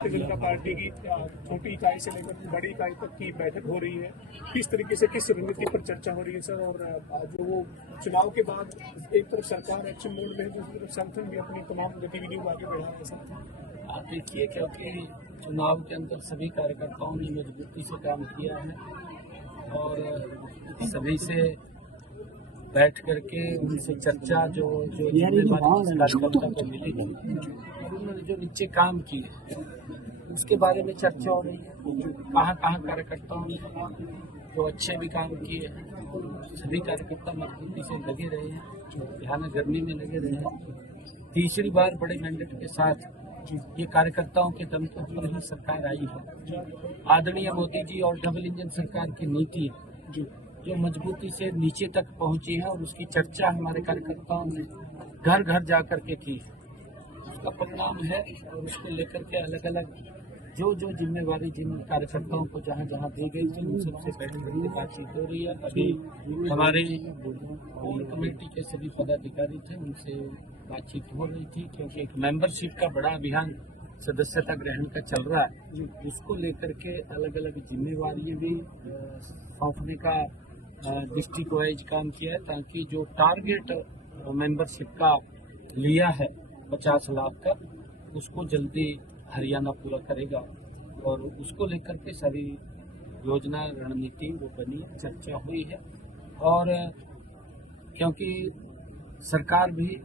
Bharatiya Janata party की छोटी इकाई से लेकर बड़ी इकाई तक की बैठक हो रही है। किस तरीके से किस रणनीति पर चर्चा हो रही है सर? और जो वो चुनाव के बाद एक तरफ सरकार एक्शन मोड में है, दूसरी तरफ संगठन भी अपनी तमाम गतिविधियों को आगे बढ़ा रहा है सर। आप देखिए, क्योंकि चुनाव के अंदर सभी कार्यकर्ताओं ने मजबूती से काम किया है और सभी से बैठ करके उनसे चर्चा जो कार्यकर्ता को मिलेगी और उन्होंने जो नीचे काम किए उसके बारे में चर्चा हो रही है। कहाँ कार्यकर्ताओं ने जो अच्छे भी काम किए हैं, सभी कार्यकर्ता मजबूती से लगे रहे हैं, यहाँ गर्मी में लगे रहे हैं। तीसरी बार बड़े मैंडेट के साथ ये कार्यकर्ताओं के दम पर ही सरकार आई है। आदरणीय मोदी जी और डबल इंजन सरकार की नीति जो मजबूती से नीचे तक पहुंची है और उसकी चर्चा हमारे कार्यकर्ताओं ने घर घर जा करके की है, उसका परिणाम है। और उसको लेकर के अलग अलग जो जिम्मेवारी जिन कार्यकर्ताओं को जहां जहां दी गई थी उन सबसे बैठ करके बातचीत हो रही है। अभी हमारे कोर कमेटी के सभी पदाधिकारी थे, उनसे बातचीत हो रही थी, क्योंकि एक मेंबरशिप का बड़ा अभियान सदस्यता ग्रहण का चल रहा है। उसको लेकर के अलग अलग जिम्मेवारियां भी सौंपने का डिस्ट्रिक्ट वाइज काम किया है, ताकि जो टारगेट मेंबरशिप का लिया है 50 लाख का, उसको जल्दी हरियाणा पूरा करेगा। और उसको लेकर के सारी योजना रणनीति वो बनी, चर्चा हुई है। और क्योंकि सरकार भी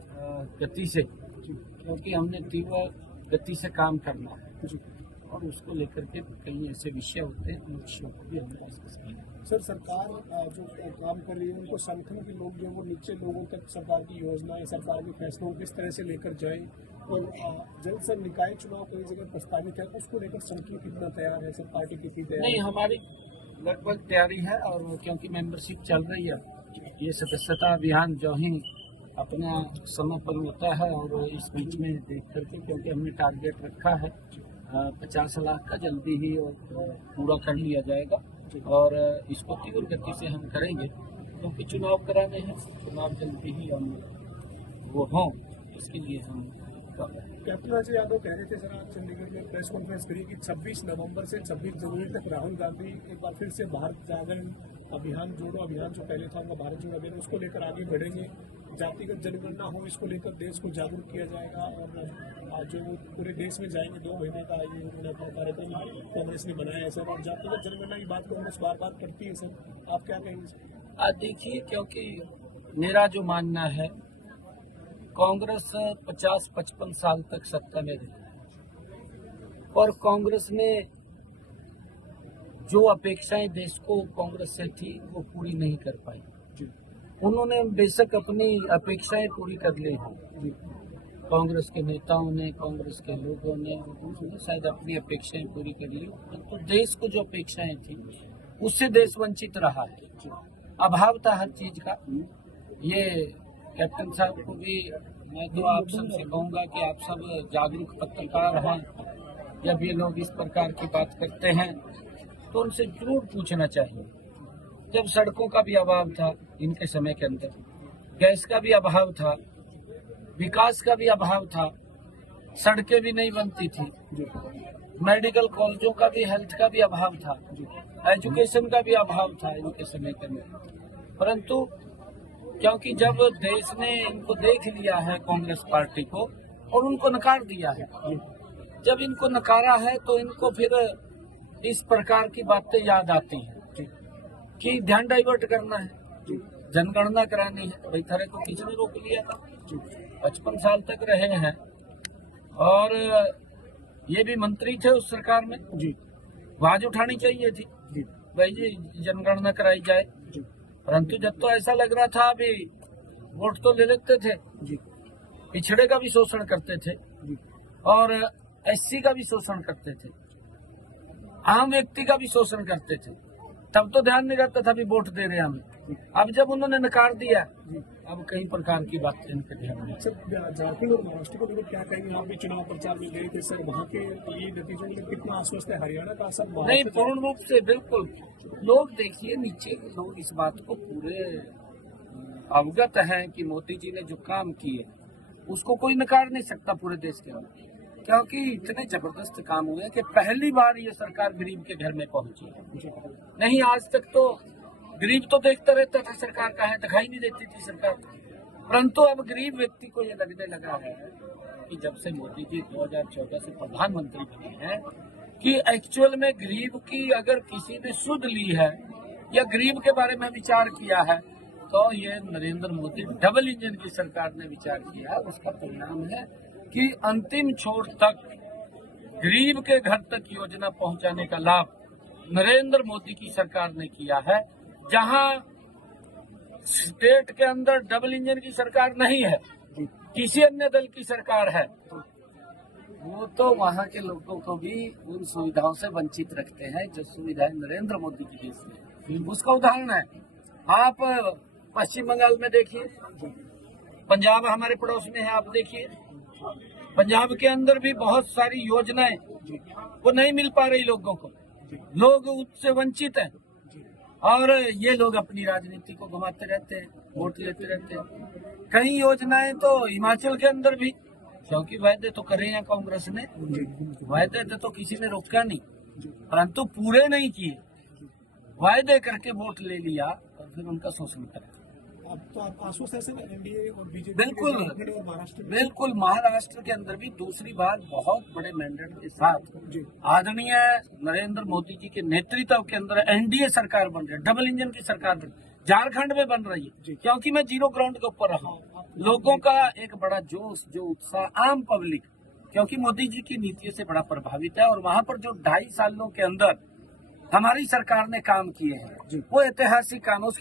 गति से, क्योंकि हमने तीव्र गति से काम करना है और उसको लेकर के कई ऐसे विषय होते हैं, उन विषयों को भी हमने डिस्कस किया। सर, सरकार जो काम कर रही है उनको संगठन के लोग जो वो नीचे लोगों तक सरकार की योजना या सरकार के फैसलों को किस तरह से लेकर जाएं, और जल्द से निकाय चुनाव कई जगह प्रस्तावित है, उसको लेकर संगठन कितना तैयार है सर? पार्टी कितनी तैयार नहीं, हमारी लगभग तैयारी है। और क्योंकि मेंबरशिप चल रही है, ये सदस्यता अभियान जो ही अपना समय पर होता है और इस बीच में देख करके, क्योंकि हमने टारगेट रखा है 50 लाख का, जल्दी ही और पूरा कर लिया जाएगा। और इसको तीव्र गति से हम करेंगे, क्योंकि चुनाव कराने हैं, चुनाव जल्दी ही हम वो हों, इसके लिए हम कर रहे हैं। कैप्टन अजय यादव कह रहे थे सर आज चंडीगढ़ में प्रेस कॉन्फ्रेंस करी कि 26 नवंबर से 26 जनवरी तक राहुल गांधी एक बार फिर से भारत जागरण अभियान, जोड़ो अभियान जो पहले था उनका भारत जोड़ो अभियान, उसको लेकर आगे बढ़ेंगे। जातिगत जनगणना हो, इसको लेकर देश को जागरूक किया जाएगा। और जो पूरे देश में जाएंगे 2 महीने का ये उन्होंने अपना कार्यक्रम कांग्रेस ने बनाया है सर। और जातिगत जनगणना की बात कांग्रेस बार बार करती है सर, आप क्या कहेंगे सर? देखिए, क्योंकि मेरा जो मानना है, कांग्रेस 50-55 साल तक सत्ता में रही और कांग्रेस में जो अपेक्षाएं देश को कांग्रेस से थी वो पूरी नहीं कर पाई। उन्होंने बेशक अपनी अपेक्षाएं पूरी कर ली हैं, कांग्रेस के नेताओं ने, कांग्रेस के लोगों ने शायद अपनी अपेक्षाएं पूरी कर ली, तो देश को जो अपेक्षाएं थी उससे देश वंचित रहा है। अभाव था हर चीज का। ये कैप्टन साहब को भी मैं तो आप सबसे कहूँगा कि आप सब जागरूक पत्रकार हैं, जब ये लोग इस प्रकार की बात करते हैं तो उनसे जरूर पूछना चाहिए। जब सड़कों का भी अभाव था इनके समय के अंदर, गैस का भी अभाव था, विकास का भी अभाव था, सड़कें भी नहीं बनती थी, मेडिकल कॉलेजों का भी, हेल्थ का भी अभाव था, एजुकेशन का भी अभाव था इनके समय के अंदर। परंतु क्योंकि जब देश ने इनको देख लिया है, कांग्रेस पार्टी को, और उनको नकार दिया है, जब इनको नकारा है तो इनको फिर इस प्रकार की बातें याद आती हैं कि ध्यान डाइवर्ट करना है, जनगणना करानी है। भाई थारे को किसने रोक लिया था? 55 साल तक रहे हैं और ये भी मंत्री थे उस सरकार में, आवाज उठानी चाहिए थी भाई जी जनगणना कराई जाए। परंतु जब तो ऐसा लग रहा था अभी वोट तो ले लेते थे, पिछड़े का भी शोषण करते थे और एससी का भी शोषण करते थे, आम व्यक्ति का भी शोषण करते थे, तब तो ध्यान नहीं रहता था भी वोट दे रहे हमें। अब जब उन्होंने नकार दिया, अब कई प्रकार की बातें इनके ध्यान में। सर, झारखंड और महाराष्ट्र को क्या कहेंगे? आप भी चुनाव प्रचार में गए थे सर, वहाँ के ये नतीजों में कितना आश्वस्त है? हरियाणा का असर नहीं, पूर्ण रूप से बिल्कुल। लोग देखिए, नीचे लोग इस बात को पूरे अवगत हैं कि मोदी जी ने जो काम किए उसको कोई नकार नहीं सकता पूरे देश के अंदर। क्योंकि इतने जबरदस्त काम हुए कि पहली बार ये सरकार गरीब के घर में पहुंची है। नहीं, आज तक तो गरीब तो देखता रहता था सरकार का है, दिखाई नहीं देती थी सरकार, परंतु अब गरीब व्यक्ति को ये लगने लगा है कि जब से मोदी जी 2014 से प्रधानमंत्री बने हैं कि एक्चुअल में गरीब की अगर किसी ने सुध ली है या गरीब के बारे में विचार किया है तो ये नरेंद्र मोदी डबल इंजन की सरकार ने विचार किया। उसका परिणाम है कि अंतिम छोर तक गरीब के घर तक योजना पहुंचाने का लाभ नरेंद्र मोदी की सरकार ने किया है। जहां स्टेट के अंदर डबल इंजन की सरकार नहीं है, किसी अन्य दल की सरकार है, वो तो वहां के लोगों को भी उन सुविधाओं से वंचित रखते हैं जो सुविधाएं नरेंद्र मोदी की देश में। उसका उदाहरण है, आप पश्चिम बंगाल में देखिए, पंजाब हमारे पड़ोस में है, आप देखिए पंजाब के अंदर भी बहुत सारी योजनाएं वो नहीं मिल पा रही लोगों को, लोग उससे वंचित हैं और ये लोग अपनी राजनीति को घुमाते रहते हैं, वोट लेते रहते हैं। कई योजनाएं तो हिमाचल के अंदर भी, क्योंकि वायदे तो करे हैं कांग्रेस ने, वायदे तो किसी ने रोका नहीं, परंतु पूरे नहीं किए, वायदे करके वोट ले लिया और फिर उनका शोषण करा। अब तो आप आश्वस्त हैं एनडीए और बीजेपी बिल्कुल महाराष्ट्र में? बिल्कुल, महाराष्ट्र के अंदर भी दूसरी बार बहुत बड़े मैंडेट के साथ आदरणीय नरेंद्र मोदी जी के नेतृत्व के अंदर एनडीए सरकार बन रही है, डबल इंजन की सरकार बन रही है। झारखंड में बन रही है, क्योंकि मैं जीरो ग्राउंड के ऊपर रहा हूँ। लोगों का एक बड़ा जोश, जो उत्साह, आम पब्लिक क्योंकि मोदी जी की नीतियों से बड़ा प्रभावित है और वहाँ पर जो 2.5 सालों के अंदर हमारी सरकार ने काम किए हैं वो ऐतिहासिक काम।